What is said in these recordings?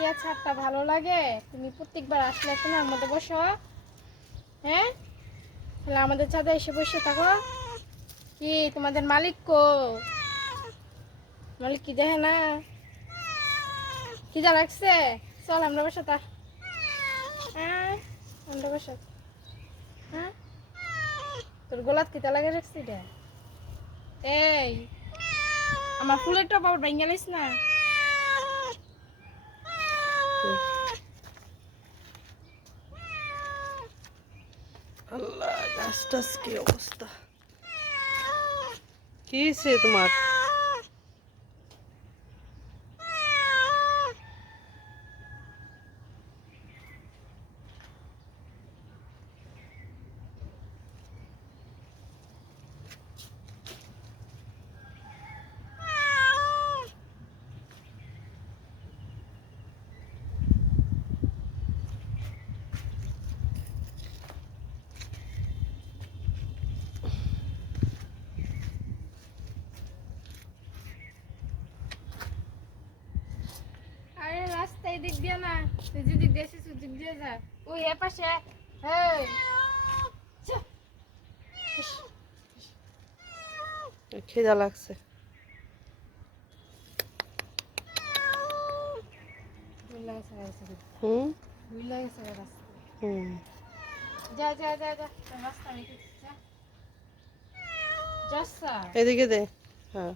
কি আর ছাদটা ভালো লাগে? তুমি প্রত্যেকবার আসলে তোমার মধ্যে বসো। হ্যাঁ? তাহলে আমাদের ছাদে এসে বসে থাকো। কি, তোমাদের মালিক কো? মালিক কি দেখে না? কি যা লাগছে? চল, আমরা বসে তা। হ্যাঁ আমরা বসে। হ্যাঁ? তোর গোলাত কিতা লাগে রাখছি রে? এই, আমার ফুলের টপ আবার ভেঙে গেলিস না? আল্লাহ গাছ টাছ কি অবস্থা। কি সে তোমার? রাস্তায় দিক দিয়ে না তুই যদি দেশে দিক দিয়ে যা ওই এ পাশে খিদা লাগছে। হুম। হুম। যা যা যা যা রাস্তা এদিকে দে। হ্যাঁ।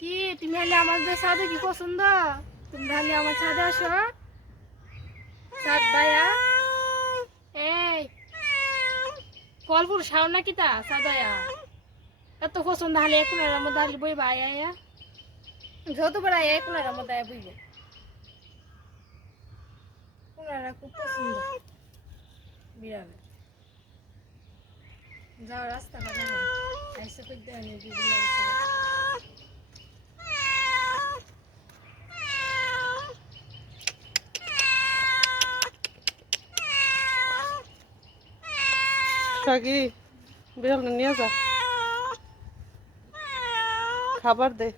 কি? তুমি হলে আমাদের ছাদে কি পছন্দ? তুমি হলে আমার ছাদে আসো ছাদ দায়া এই, ফলফুল খাও না কিতা সাদায়া এত পছন্দ হলে এখন এর মধ্যে হলে বই বাই আয়া। যত বড় আয়া এখন এর মধ্যে আয়া বইব। ওনারা খুব পছন্দ। বিড়াল। যাও রাস্তা কাটা আইসে কই দেয় সাকি বিড়ালটা নিয়ে যা। খাবার দে।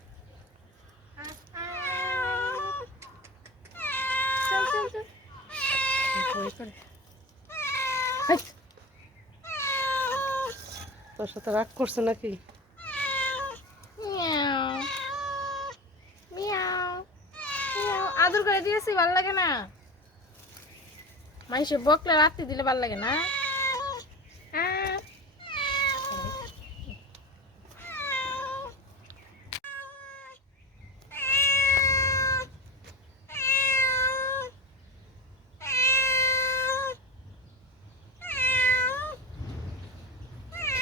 তোর সাথে রাগ করছে নাকি? আদর করে দিয়েছি ভালো লাগে না। মানুষে বকলে রাত্রি দিলে ভালো লাগে না।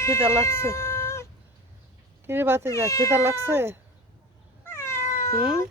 খিদা লাগছে। কিরে বাতি যা খিদা লাগছে? হুম?